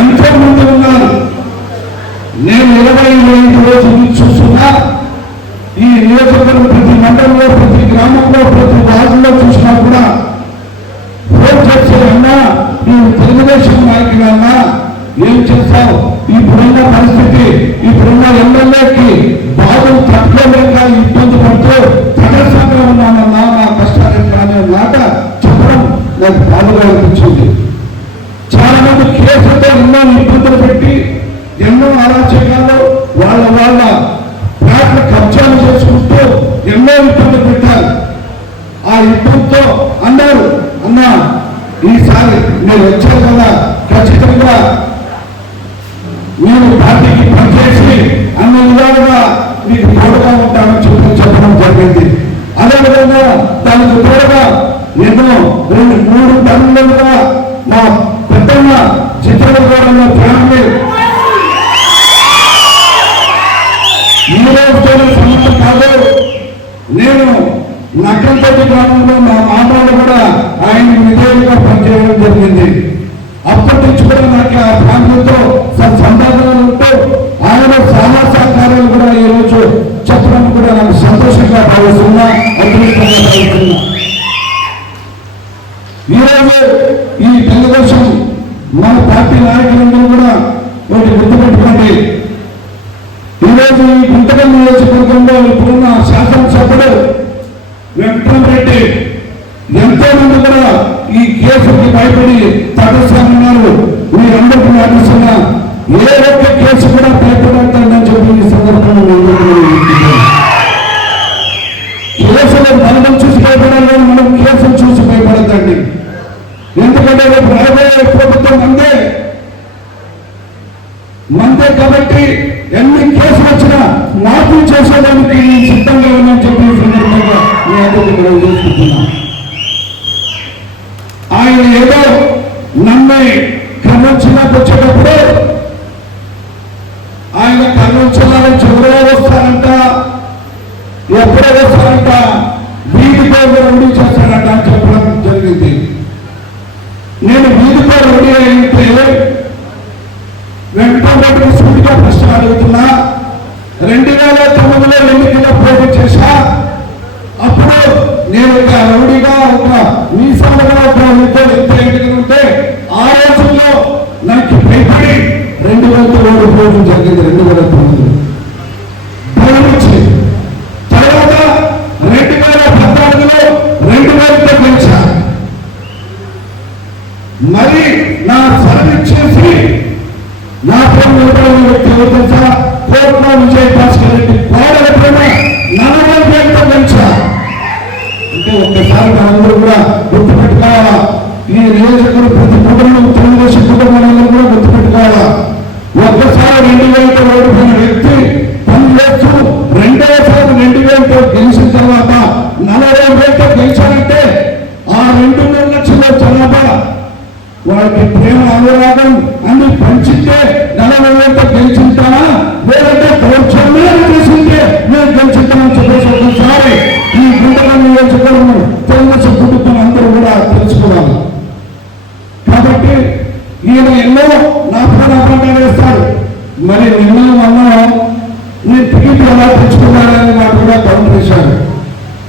ఎంతో మంది ఉన్నారు నేను ఇరవై ఐదు రోజులు చూస్తున్నా. ఈ నియోజకవర్గం ప్రతి మండలంలో ప్రతి గ్రామంలో ప్రతి వార్డులో చూసినా కూడా ఫోన్ చేసే అన్నా తెలుగుదేశం నాయకుడన్నా ఏం చేస్తావు? ఇప్పుడున్న పరిస్థితి ఇప్పుడున్న ఎమ్మెల్యేకి బాధలు తట్టుకోలేక ఇబ్బంది పడుతూ తటస్థంగా ఉన్నానన్నా నా కష్టాలు అనే మాట చెప్పడం నాకు బాధగా అనిపించింది. చాలా మంది కేసులతో ఎన్నో ఇబ్బందులు పెట్టి ఎన్నో అరాచకాలు వాళ్ళ వాళ్ళ ప్లాట్ల కబ్జాలు చేసుకుంటూ ఎన్నో ఇబ్బందులు పెట్టారు. ఆ ఇబ్బందితో అన్నారు అన్నా ఈసారి మీరు వచ్చారు కదా ఖచ్చితంగా మీరు పార్టీకి పనిచేసి అన్ని విధాలుగా మీకు తోడుగా ఉంటామని చెప్పి చెప్పడం జరిగింది. అదేవిధంగా దానికి తోడుగా ఎన్నో రెండు మూడు టన్నులుగా మా ముఖ్యంగా చిత్రగూడలో ఫ్యామిలీ ఈ రోజుతో కాదు. నేను నక్కలపల్లి గ్రామంలో మా మామూలు కూడా ఆయన విధేయులుగా పనిచేయడం జరిగింది. అప్పటి నుంచి కూడా నాకు ఆ ఫ్యామిలీతో సంబంధాలు ఉంటూ ఆయన సహాయ సహకారాలు కూడా ఈరోజు చెప్పడం కూడా నాకు సంతోషంగా భావిస్తున్నా అదృష్టంగా భావిస్తున్నా. ఈరోజు ఈ తెలుగుదేశం మన పార్టీ నాయకులందరూ కూడా ఒకటి గుర్తుపెట్టుకోండి. ఈరోజు ఈ గుంటకల్ నియోజకవర్గంలో మీ అందరికీ చేసుకుంటున్నాం ఆయన ఏదో నన్ను కర్ణొచ్చినాకు వచ్చేటప్పుడు రెండు వేలతో ఓడిపోయిన వ్యక్తి పనిచేస్తూ రెండోసారి రెండు వేలతో గెలిచిన తర్వాత నలభై వేలతో గెలిచారంటే ఆ రెండున్నర లక్షల జనాభా. వాళ్ళకి ప్రేమ అనురాగం అన్ని పంచితే నలభై వేలతో గెలిచింటానా లేదంటే దౌర్జన్యాలు చేసింటే మేము గెలిచింటానని చెప్పేసి ఒకసారి ఈ గుంటల నియోజకవర్గం తెలుగుదేశం కుటుంబం అందరూ కూడా తెలుసుకోవాలి. కాబట్టి ఈయన ఎన్నో నా ప్రాణ వేస్తాడు మరి నిన్న మొన్న నేను టికెట్ ఎలా తెచ్చుకున్నానని నాకు కూడా పనులు చేశారు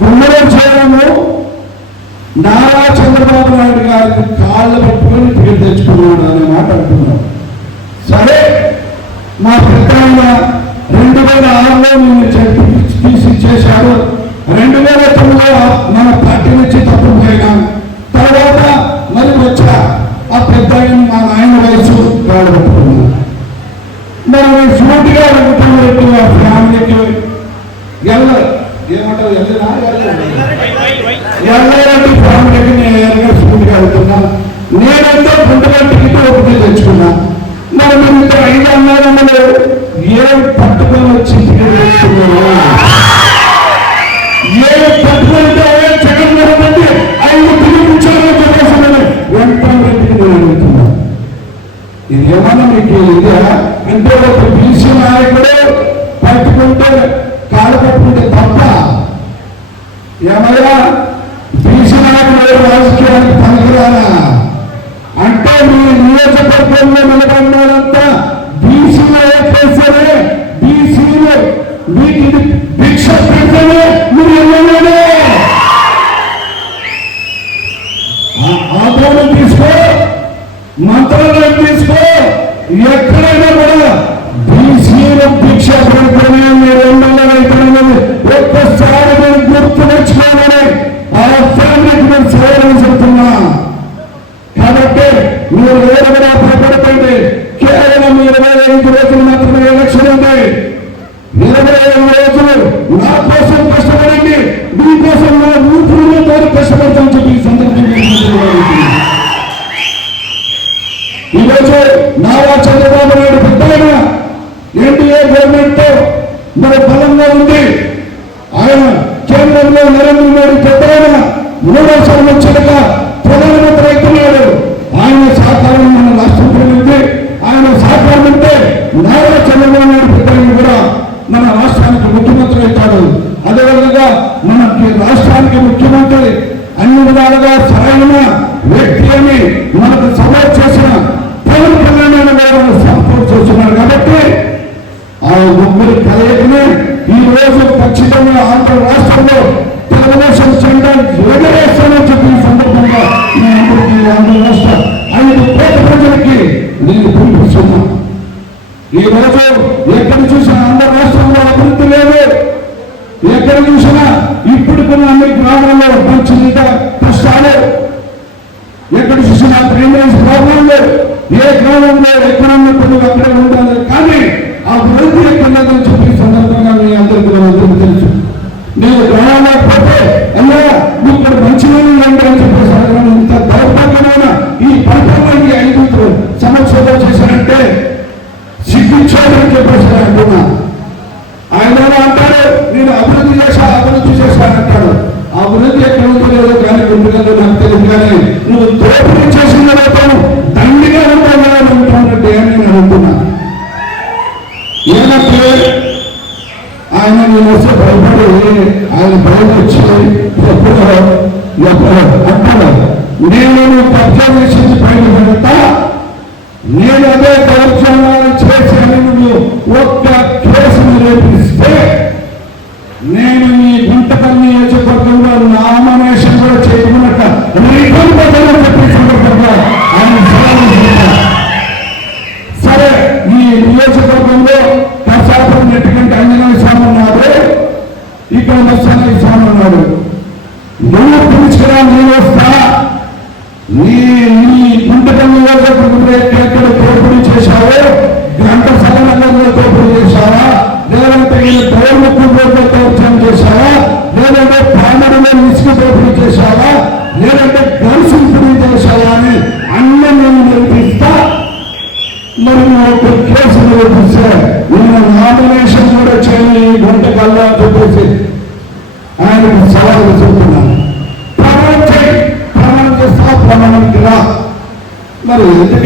గుండెలో చేయడము నారా చంద్రబాబు నాయుడు గారిని కాళ్ళు పెట్టుకుని టికెట్ తెచ్చుకున్నాడు అనే మాట అంటున్నాను సరే మా పెద్ద రెండు వేల ఆరులో నిన్ను తీసి చేశారు రెండు వేల తొమ్మిదిలో మన పార్టీ నుంచి తప్పు పోయినాను తర్వాత మరి వచ్చా. ఆ పెద్ద మా నాయన వయసు కాళ్ళు పట్టుకున్నాను మరి నేను సూటిగా వెళ్తాను రేపు ఫ్యామిలీకి వెళ్ళ ఏమంటారు వెళ్ళినా వెళ్ళాలంటే ఫ్యామిలీకి నేను ఏదైనా సూటిగా వెళ్తున్నా నేనంతా గుంటగా టికెట్ ఒకటి తెచ్చుకున్నా. మరి మీరు ఇంకా ఐదు అన్నారు మరి ఏం పట్టుకొని వచ్చి టికెట్ తెచ్చుకున్నాను ఏం పట్టుకుంటే జగన్మోహన్ రెడ్డి ఐదు టికెట్ ఇచ్చారని చెప్పేసి వెంటనే రెడ్డికి నేను మీకు ఇదే? ఉద్యోగ పిలిచి నాయకుడు వచ్చినక ఈ రోజు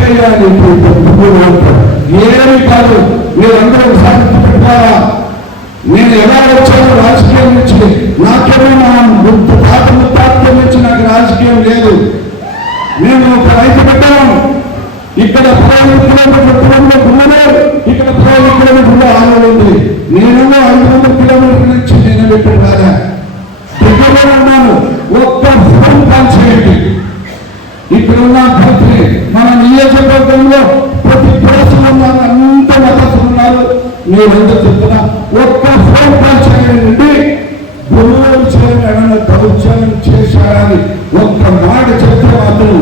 గట్టిగా నేను కాదు. మీరందరూ ఒకసారి పెట్టుకోవాలా నేను ఎలా వచ్చాను రాజకీయం నుంచి నాకేమైనా ముక్కు పాత ముత్తాత్యం నుంచి నాకు రాజకీయం లేదు. నేను ఒక రైతు పెట్టాను ఇక్కడ పదహైదు కిలోమీటర్ల దూరంలో ఉన్నదే ఇక్కడ పదహైదు కిలోమీటర్ల ఆరు ఉంది. నేనేమో ఐదు వందల కిలోమీటర్ల నుంచి నేను పెట్టిన రాదా దగ్గరలో ఉన్నాను. ఒక్క ఫోన్ కాల్ చేయండి. ఇక్కడ ఉన్న ప్రతి మన నియోజకవర్గంలో ప్రతి ప్రజలు అంత మతస్థులు ఉన్నారు ఎంత చెప్తున్నా ఒక్క ఫోన్ కాల్ చేయడం. నుండి గురువులు చేయడం దౌత్యం చేశారని ఒక్క మాట చెప్తే మాత్రం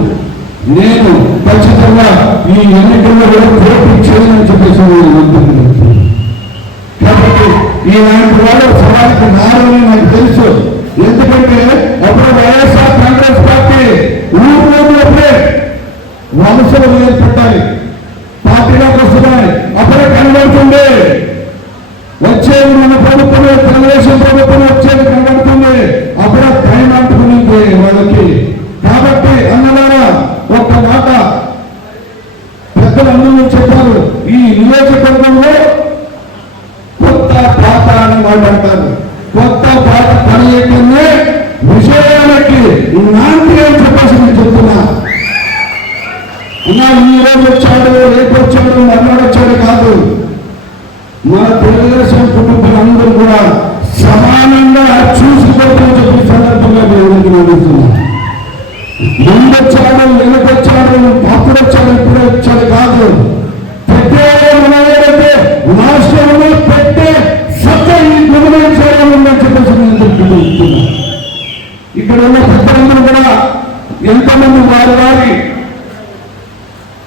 నేను ఖచ్చితంగా ఈ ఎన్నికల్లో కూడా పోటీ చేయనని చెప్పేసి కాబట్టి ఈనాటి వాళ్ళు సమాజం నారని నాకు తెలుసు. ఎందుకంటే అప్పుడు వైఎస్ఆర్ కాంగ్రెస్ పార్టీ ఊరిలోనే వంశం ఏర్పడాలి పార్టీలోకి వస్తున్నాయి అప్పుడే కనబడుతుంది వచ్చేది మన ప్రభుత్వమే తెలుగుదేశం ప్రభుత్వం వచ్చేది కనబడుతుంది అప్పుడే టైం అంటుకుని ముందొచ్చాడు వెనకొచ్చాడు అప్పుడు వచ్చాడు ఇప్పుడు వచ్చాడు కాదు. పెట్టే మనవాడంటే రాష్ట్రంలో పెట్టే సత్త ఈ గుణమైన చేయడం చెప్పేసి నేను ఇక్కడ ఉన్న పెద్దలందరూ కూడా ఎంతమంది వారి వారి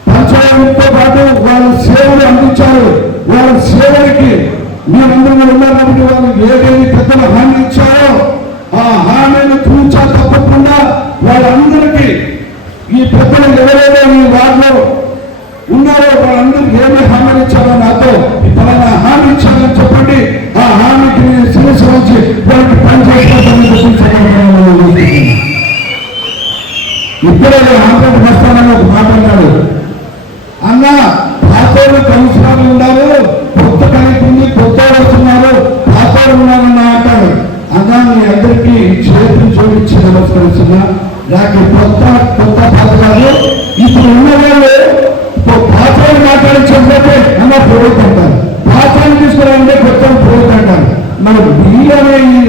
పంచాయతీతో పాటు వాళ్ళ సేవలు అందించారు. వాళ్ళ సేవలకి మీరందరూ ఉన్నారు కాబట్టి వాళ్ళు ఏదేమి పెద్దలు హామీ ఇచ్చారో ఆ హామీని తూచా తప్పకుండా వాళ్ళందరికీ ఈ పెద్దలు ఎవరైనా ఈ వారిలో ఉన్నారో వాళ్ళందరికీ ఏమి హామీలు ఇచ్చారో నాతో ఈ హామీ ఇచ్చారని చెప్పండి. ఆ హామీకి నేను శిరస్సు వచ్చి వాళ్ళకి పనిచేస్తానని చెప్పి ఇప్పుడే ఆంధ్ర ఇప్పుడు ఉన్న వాళ్ళు పాత్రలు మాట్లాడించకపోతే అన్న పోవద్దు అంటారు పాత్రలు తీసుకురావాలంటే కొత్త పోవద్దు అంటారు మరి మీరనే ఈ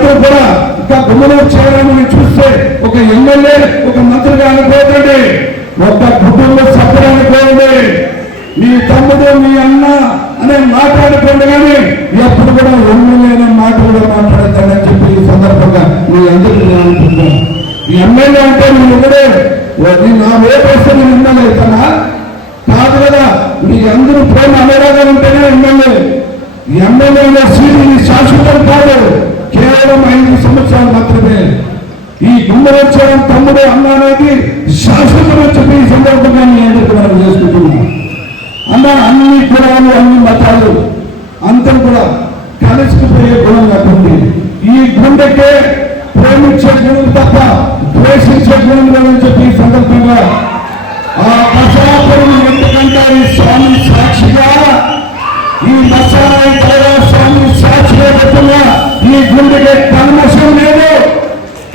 మీరందరూ కూడా ఇంకా గుమ్మలో చేయాలని చూస్తే ఒక ఎమ్మెల్యే ఒక మంత్రిగా అనుకోకండి. ఒక కుటుంబ సభ్యులు అనుకోండి. మీ తమ్ముడు మీ అన్న అనే మాట్లాడుకోండి కానీ ఎప్పుడు కూడా ఎమ్మెల్యే అనే మాట కూడా మాట్లాడతాడని చెప్పి ఈ సందర్భంగా మీ అందరికీ నేను అనుకుంటున్నాను. ఎమ్మెల్యే అంటే నేను ఒకడే నా ఓటేస్తే నేను ఎమ్మెల్యే అవుతానా? కాదు కదా మీ అందరూ ప్రేమ అమెరికా ఉంటేనే ఎమ్మెల్యే. ఎమ్మెల్యేలో సీటు శాశ్వతం కాదు. కేవలం ఐదు సంవత్సరాలు మాత్రమే. ఈ గుమ్మరొచ్చారం తమ్ముడు అన్న అనేది శాశ్వతం చెప్పి ఈ సందర్భంగా నేను మనం చేసుకుంటున్నాను అన్న అన్ని కులాలు అన్ని మతాలు అంతా కూడా కలిసిపోయే గుణం ఉంది ఈ గుండెకే ప్రేమించే గుణం తప్ప ద్వేషించే గుణం లేదని చెప్పి ఈ సందర్భంగా ఆ కసాపురం ఎందుకంటే ఈ స్వామి సాక్షిగా ఈ మసాయి స్వామి సాక్షిగా చెప్తున్నా ఈ గుండెకే కల్మషం లేదు.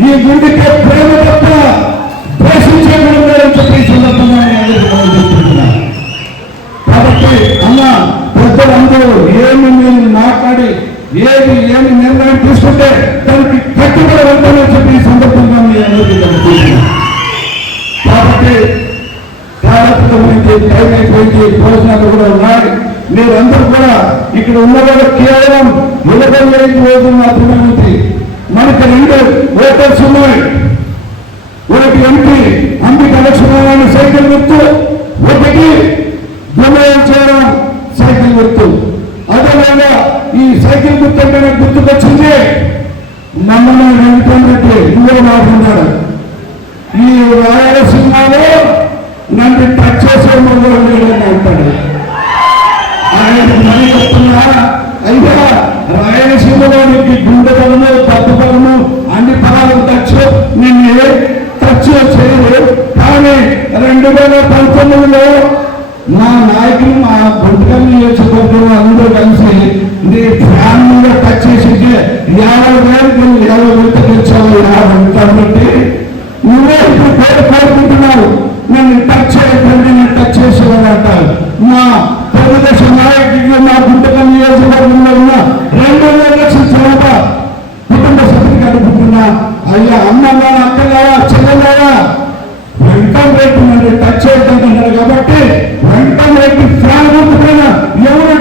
ఈ గుండెకే ప్రేమ తప్ప కూడా ఇక్కడ ఉన్నవాళ్ళు కేవలం ఇరవై ఐదు రోజులు మాత్రమే ఉంది. మనకి రెండు ఓటర్స్ ఉన్నాయి ఒకటి ఎంపీ అంబిక లక్ష్మణ సైకిల్ గుర్తు. ఒకటి గుమ్మయం చేయడం సైకిల్ గుర్తు. అదేవిధంగా ఈ సైకిల్ గుర్తు అంటే నాకు గుర్తుకొచ్చింది మమ్మల్ని వెంకటరెడ్డి ఇందులో మాట్లాడారు ఈ రాయలసీమలో నన్ను టచ్ చేసే ముందు అంటాడు. ఆయన మరి చెప్తున్నా అయితే రాయలసీమలో నీకు గుండె బలము పప్పు బలము అన్ని పదాలు టచ్ నిన్ను ఏ టచ్ చేయరు కానీ రెండు వేల పంతొమ్మిదిలో మా నాయకులు మా గుంటకల్ నియోజకవర్గంలో అందరూ కలిసి నీ ఫ్యాన్ మీద టచ్ చేసి యాభై వేలకు యాభై వేలు తెచ్చావు యాభై కాబట్టి నువ్వే ఇప్పుడు పేరు కోరుకుంటున్నావు నన్ను టచ్ చేయకండి నేను టచ్ చేసేవాడు అంటారు మా తెలుగుదేశం నాయకుడిగా మా గుంటకల్ నియోజకవర్గంలో ఉన్న రెండు వేల లక్షల తర్వాత కుటుంబ సభ్యుడికి అనుకుంటున్నా అయ్యా అమ్మ అమ్మగా అక్కగా చెల్లెలాగా వెంకం రెడ్డి నన్ను టచ్ చేయొద్దన్నారు కాబట్టి వెంకటం రెడ్డి ఫ్యాన్ ఎవరు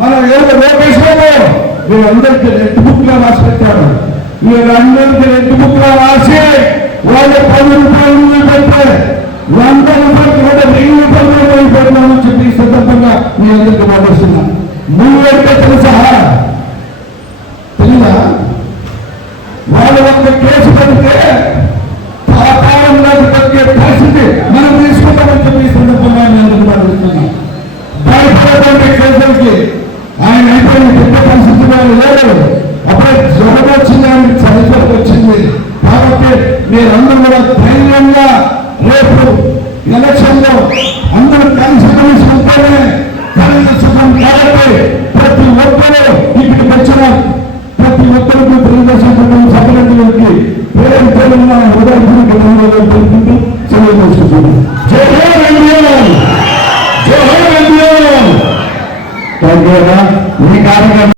మనం ఏదో లోకేష్ వీళ్ళందరికీ రెడ్ బుక్గా రాసి పెట్టాడు వీళ్ళందరికీ రెడ్ బుక్గా రాసి వాళ్ళ పది రూపాయలు పెడితే వంద రూపాయలు కూడా వెయ్యి రూపాయలు కూడా మొదలు పెడతామని చెప్పి ఈ సందర్భంగా మీ అందరికీ మాట్లాడుతున్నా. నువ్వు తెలుసా? తెలుసా? వాళ్ళు ఒక కేసు పెడితే పాతాళంలోకి తగ్గే పరిస్థితి మనం తీసుకుంటామని చెప్పి ఈ సందర్భంగా మీ అందరికీ మాట్లాడుతున్నాం. భయపడేటువంటి కేసులకి. ఆయన పెద్ద పరిస్థితిలో లేదు అప్పుడే జ్వరం వచ్చింది ఆయన వచ్చింది. కాబట్టి మీరందరూ కూడా ధైర్యంగా రేపు ఎలక్షన్లో అందరూ కలిసి కలిసి ఉంటేనే కలిసి సుఖం కాబట్టి ప్రతి ఒక్కరూ ఇక్కడికి వచ్చిన ప్రతి ఒక్కరికి తెలుగుదేశం కుటుంబ సభ్యులకి పేరు పేరున్న